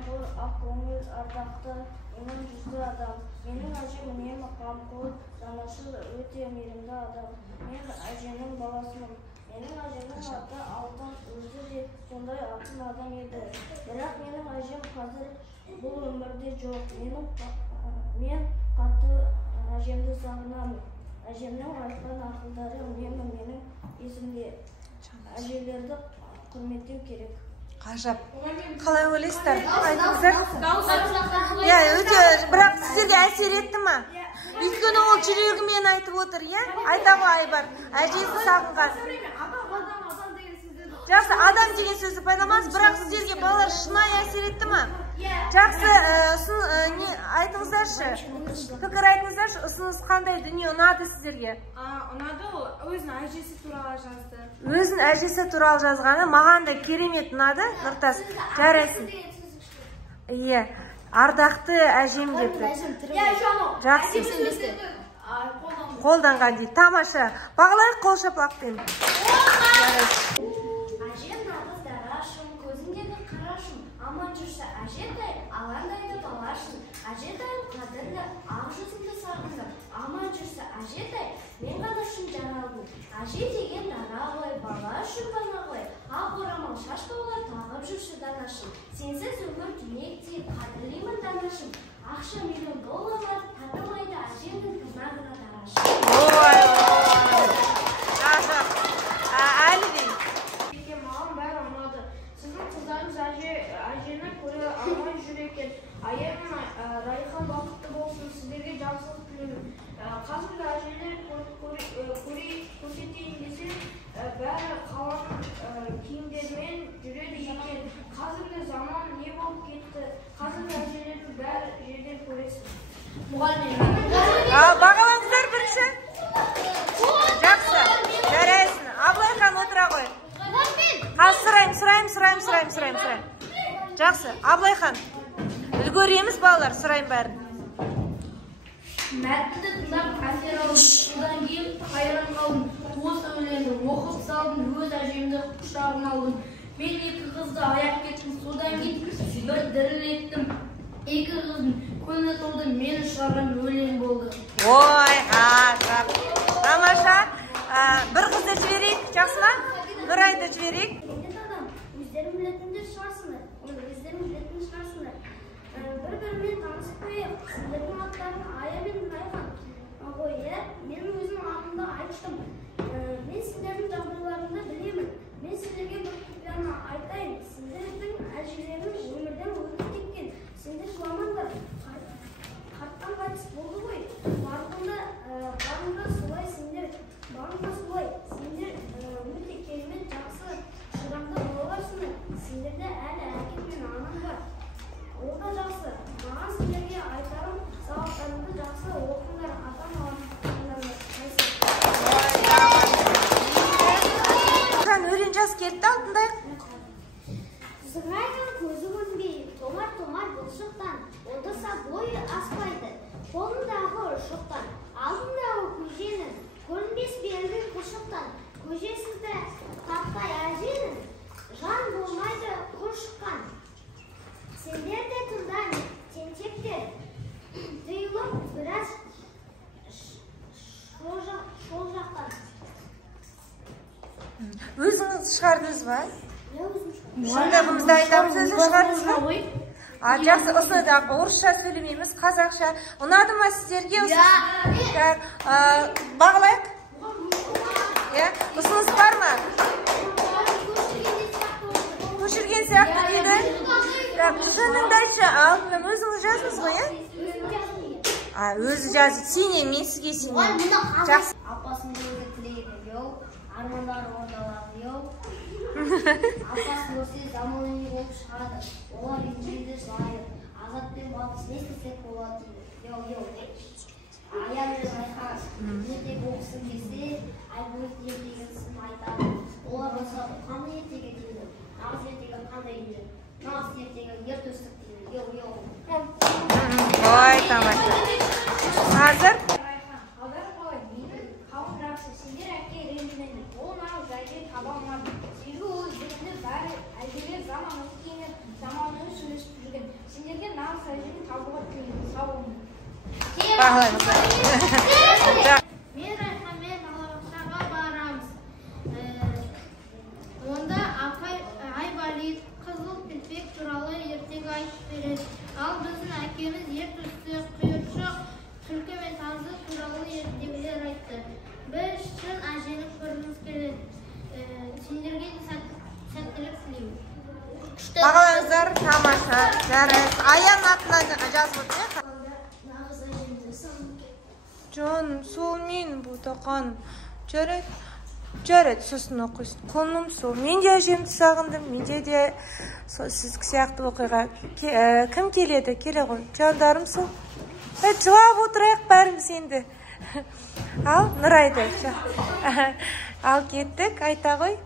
қамқор, ақкөңіл, ардақты, менің жүзді адам. Менің әжем үнемі қамқор, жанашыр, өте мейірімді адам. Мен әжемнің баласымын. Менің әжемнің аты Алтын, өзі де сондай алтын адам еді. Бірақ менің әжем қазір бұл өмірде жоқ. Мен қатты әжемді сағынамын. Әжемнің айтқан ақылдары үнемі менің есімде. Әжелерді құрметтеу керек. Ғажап. Қалай ойлайсыздар? Айтыңыздар. Өте, бірақ сіздерге әсер етті ма? Өйткені ол жүрегімен айтып отыр, айта ғой Айбар, әжесі сағынған. Жақсы, адам деген сөзді пайдаламаңыз, бірақ сіздерге балалар шынайы әсер етті ма? Жақсы, айтыңыздаршы, пікір айтыңыздаршы, ұсыныс қандай дүние ұнады сіздерге? Ұнады, ол өзінің әжесі туралы жазды. Өзінің әжесі туралы жазғаны маған да керемет ұнады, Нұртас, жарайсың. Иә, ардақты әжем депті. Жақсы. Қолданған дейді, тамаша. Бағалайық қол шапалақпен. Әжем нағыз дарашым, көзіндегі қарашым, аман жүрсе әжетай, алаңдайды балашым. Әжетайым қадірлі, ақ жүзімді сағынды, аман жүрсе әжетай, мен ғана шын жаралдым. Әже деген дара ғой, бала үшін ғана ғой, ақ орамал шаш баулар тағып жүрші данашым. Сенсіз өмір түнектей, қадірлеймін данашым. Ақша $1,000,000 татымайды әжемнің тырнағына дарашым. Әлі дейін. Маған бәрі ұнады. Сіздің қыздарыңыз әжені көре алмай жүр екен. Аяр мен Райхан бақытты болсын, сіздерге жақсылық тілеймін. Қазіргі әжелер көрсетейін десе, бәрі қаланың киімдерімен жүреді екен. Қазіргі заман не болып кетті? Қазіргі әжелерді бәрі жерден көресіз. Бағалаңыздар бірінші. Жақсы, жарайсың. Абылайхан отыра ғой. Сұрайым. Жақсы, Абылайхан. Үлгереміз балалар, сұрайым бәрін. Мәтінді тыңдап әсер алдым, содан кейін қайран қалдым. Осы өлеңді оқып салдым, өз әжемді құшағыма алдым. Мен 2 қызды аяп кеттім, содан кейін бір діріл еттім. 2 қыздың көңілі толды, мені шығарған өлең болды. Ой, ғажап. Тамаша. Бір қызды жіберейік, жақсы ма? Нұрайды жіберейік. Өздерің білетіндер шығарсыңдар. Бір-бірімен танысып қойып, сіздердің аттарын Ая мен Райхан ғой, мен өзінің атымды айттым. Мен сіздердің жағдайларыңды білемін. Мен сіздерге бір құпияны айтайын. Сіздердің әжелерің өмірден өтіп кеткен. Сендер жыламаңдар. Қарттан қайтыс болды ғой. Барында солай сендер. Сендер өте керемет, жақсы, шыдамды боласыңдар. Сендерде әлі әкем мен анам бар. Ол да жақсы. Маған сіздерге айтарым, сабақтарыңды жақсы оқыңдар, ата-аналарыңды. Өлең жаз кетті, алтындайық. Зыңырайған көзі көрінбей, томар бұлшықтан, одырса бойы аспайды. Қолындағы ұшықтан, алдындағы көженің, көрінбес бердің құшықтан. Көжесізді таптай әженің, жан болмайды құр шыққан. Сендер де тыңдайын, тентектер, тыйылып біраз шол жақтан. Өзіңіз шығардыңыз ба? Өзім шығардым. Шындығымызды айтамыз, өзің шығардыңыз ба? Жақсы, ұсынды, орысша сөйлемейміз, қазақша. Ұнады ма сіздерге? Бағалайық? Ұсыныс бар ма? Көшірген сияқты дейді. Шыныңдайшы, алтыным өзіңіз жазыңыз ғой, өзі жазды. Сенем, мен сізге сенем. Жақсы. Апасын көрге тілейді, армандары ордалады, апасын көрсе заманауи болып шығады. Олар инженді жылайды. Азат пен Балқыс не істесек болады дейді. Аян мен Райхан ертегі оқысын келсе, Айбөлек ертегісін айтады. Олар болса қандай ертегі дейді? Нағыз ертегі қандай дейді? Нағыз ертегі ер төстік дейді. Ой, тамаша. Қазір? Қалдар қалай, менің қауым жақсы, сендер әке ренжімеді. Ол нағыз жайды таба алмады. Себебі ол жерінде бәрі әлгілер заман өткенін, заманын сөйлесіп жүрген. Бағалаңыздар. Мен Райханмен балабақшаға барамыз. Онда Айбалит қызыл пілпек туралы ертегі айтып береді. Ал біздің әкеміз ер төсті, құйыршық, түлкі мен тазы туралы ертегілер айтты. Біз шын әжені көргіміз келеді. Сендерге де сәттілік тілеймін. Бағалаңыздар, тамаша, жарайсыз. Аян атынан жазып отыр. Нағыз әжемді сағынып кетті. Жон, сол мен бұтақан. Жарайды, сосын оқисын. Құлыным сол. Мен де әжемді сағындым. Менде де сіз сияқты оқиға. Кім келеді? Келе ғой. Жандарым сол. Жылап отырайық бәріміз енді. Ал, Нұрайды. Ал кеттік, айта ғой.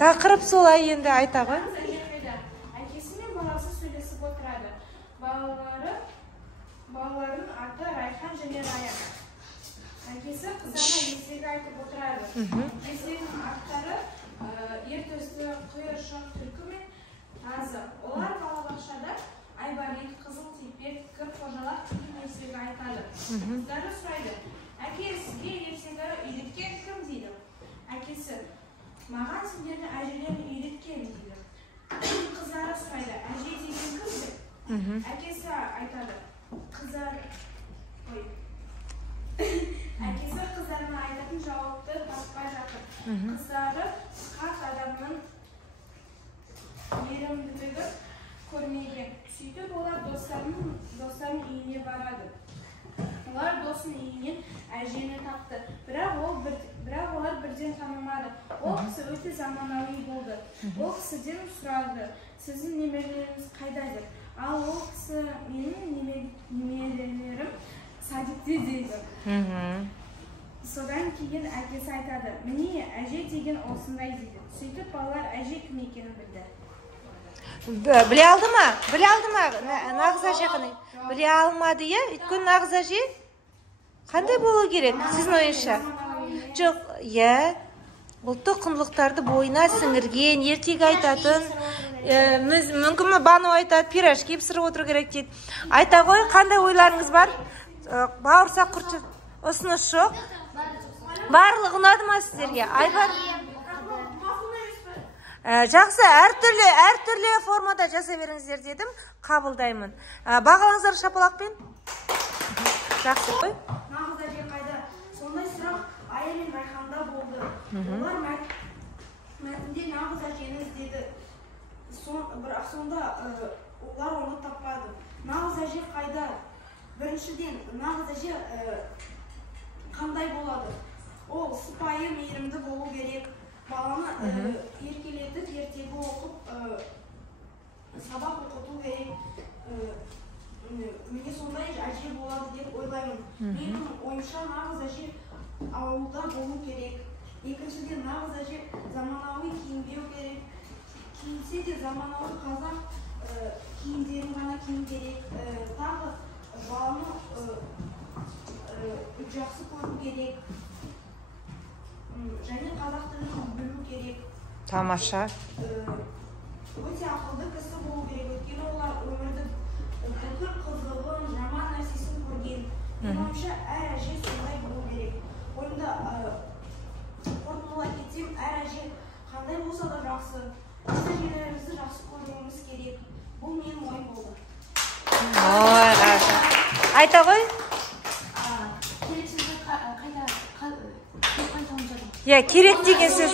Тақырып солай енді айта ғой. Әкесі мен баласы сөйлесіп отырады. Балалардың аты Райхан және Раян. Әкесі қыздарына ертегі айтып отырады. Ертегінің аттары ер төсті, құйыршық, түлкі мен тазы. Олар балабақшада Айбалит, қызыл типек, кір қожалақ деген ертегі айтады. Қыздары сұрайды: әке, сізге ертегі үйреткен кім дейді? Әкесі: маған сендердің әжелерін үйреткен дейді. Қыздары сұрайды: әже деген кім деп? Әкесі айтады: Әкесі қыздарына айтатын жауапты таппай жатыр. Қыздары қарт адамның мейірімділігі көрмеген. Сөйтіп олар достарының үйіне барады. Олар досын үйінен әжені тапты. Бірақ олар бірден танымады. Ол кісі өте заманауи болды. Ол кісіден сұрады: сіздің немерелеріңіз қайда деп. Ал ол кісі: менің немерелерім садикте дейді. Содан кейін әкесі айтады: міне, әже деген осындай дейді. Сөйтіп балалар әже кім екенін білді. Біле алды ма? Нағыз әже қандай? Біле алмады, е? Өйткені нағыз әже қандай болу керек сіздің ойыңызша? Жоқ, е, ұлттық құндылықтарды бойына сіңірген, ертегі айтатын, мүмкін бану айтады, пирожки пісіріп отыру керек дейді. Айта ғой, қандай ойларыңыз бар? Бауырсақ құртшы ұсыныс жоқ. Барлығы ұнады ма сіздерге? Айбар. Жақсы, әртүрлі формада жаза беріңіздер дедім, қабылдаймын. Бағалаңыздар шапалақпен. Жақсы қой. Нағыз әже қайда? Сондай сұрақ Ая мен Райханда болды. Олар мәтінде нағыз әжені іздеді. Бірақ сонда олар оны таппады. Нағыз әже қайда? Біріншіден, нағыз әже қандай болады? Ол сыпайы, мейірімді болу керек. Баланы еркелетіп, ертегі оқып, сабақ оқыту керек. Міне сондай әже болады деп ойлаймын. Менің ойымша нағыз әже ауылда болу керек. Екіншіден, нағыз әже заманауи киінбеу керек. Киінсе де заманауи қазақ киімдерін ғана киім керек. Тағы баланы жақсы көру керек. Және қазақ тілін білу керек. Тамаша. Өте ақылды кісі болу керек. Өйткені олар өмірді бүкіл қызығын, жаман нәрсесін көрген. Менің ойымша әр әже сондай болу керек. Ойымда қорытындылай кетсем, әр әже қандай болса да жақсы. Біз әжелерімізді жақсы көруіміз керек. Бұл менің ойым болды. Айта ғой. Керек деген сөз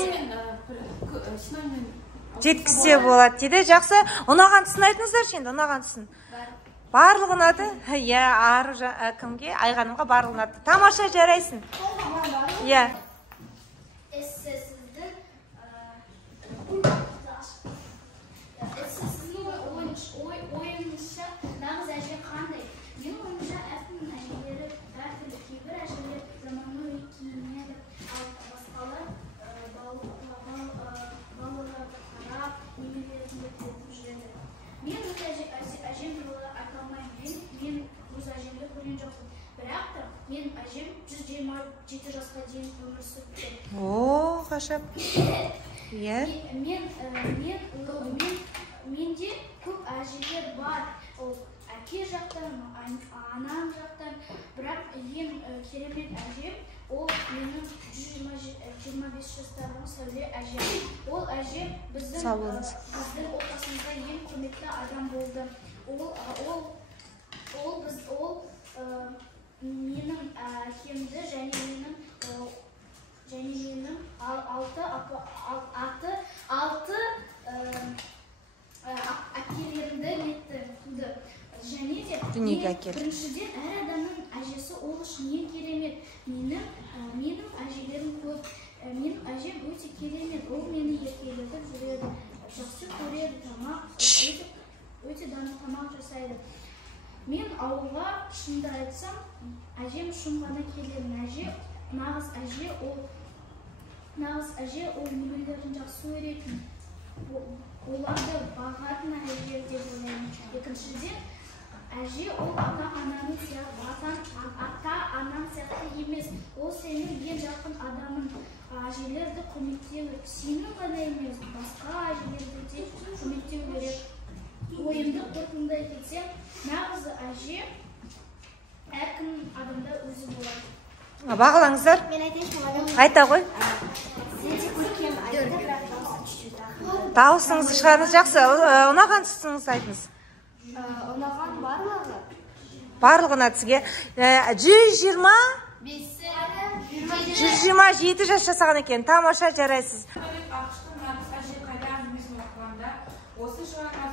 жеткізсе болады дейді. Жақсы, ұнаған тұсын айтыңыздар енді, ұнаған тұсын. Барлығы ұнады? Ару кімге? Айғанымға барлығы ұнады. Тамаша, жарайсың. ойымызша нағыз әже қандай? Мен ойымша әркімнің әжелері әртүрлі. Кейбір әжелер заманауи киінеді, ал басқалар балаларды қарап, немелерін ертіп жүреді. Мен өз әжем туралы айта алмаймын. Мен өз әжемді көрген жоқпын. Бірақ та менің әжем 127 жасқа дейін өмір сүрді. О, ғажап. Менде көп әжелер бар. ол әке жақтан, анам жақтан, бірақ ең керемет әжем ол менің 125 жастағы Сәуле әжем. Ол әжем біздің отбасымызда ең құрметті адам болды. Ол менің әкемді және менің алты әкелерімді нетті туды. Және де біріншіден әр адамның әжесі ол үшін ең керемет. Менің әжелерім көп. Менің әжем өте керемет. Ол мені еркелетіп жүреді, жақсы көреді, өте дана тамақ жасайды. Мен ауылға шынды айтсам, әжем үшін ғана келемін. Нағыз әже ол немелерін жақсы көретін. Оларды бағатын әже деп ойлаймын. Екіншіден, әже ол ата-анам сияқты емес. Ол сенің ең жақын адамың. Әжелерді құрметтеу, сенің ғана емес, басқа әжелерді де құрметтеу керек. Ойымды қорытындай кетсем, нағыз әже әркім адамда өзі болады. Бағалаңыздар. Мен айтайын, айта ғой. сенде көркем айтты, бірақ дауысы Дауысыңызды шығарыңыз жақсы. Ұнаған тұсыңыз айтыңыз. ұнаған барлығы. Барлығына сізге 127 жас жасаған екен. Тамаша, жарайсыз. Ақштың нағыз әже қайда әңгімесін оқығанда, осы шығарма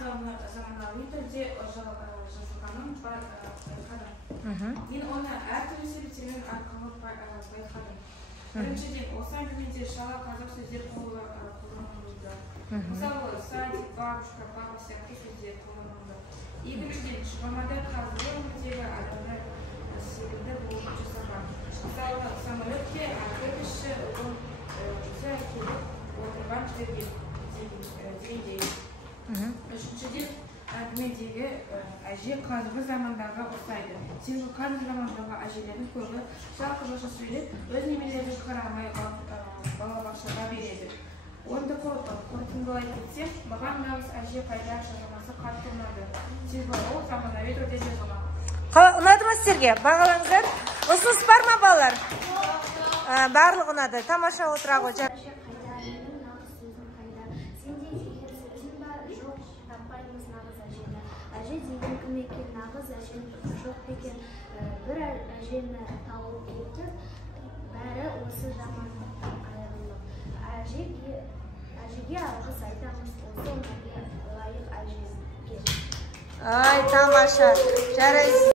заманауи түрде жазылғанын байқадым. Мен оны әртүрлі себептермен арқылы байқадым. Біріншіден, осы әңгімеде шала қазақ сөздер қолданылуда. Мысалы, садик, бабушка, папа сияқты сөздер қолданылуда. Екіншіден, шығармада қазіргі өмірдегі адамдар секілді болып жасалған. Мысалы, самолетке әкеліші өзі келіп отырған дегендей. Үшіншіден, әңгімедегі әже қазіргі замандағы ұқсайды. Себебі қазіргі замандағы әжелердің көбі жалқы-жалшы сөйлеп, өз немелерін қарамай балабақшаға береді. Онды қорытындылай кетсем, маған нағыз әже қайда шығармасы қатты ұнады. Себебі ол заманауи түрде жазылған. Ұнады ма сіздерге? Бағалаңыздар. Ұсыныс бар ма балалар? Барлығы ұнады. Тамаша отыра ғой. Әже деген кім екен, нағыз әже жоқ екен. Бір әжені тауып кетіп, бәрі осы жамандықтан айырылып. Әжеге алғыс айтамыз, осы өмірге лайық әжеге. Ай, тамаша. Жарайсыз.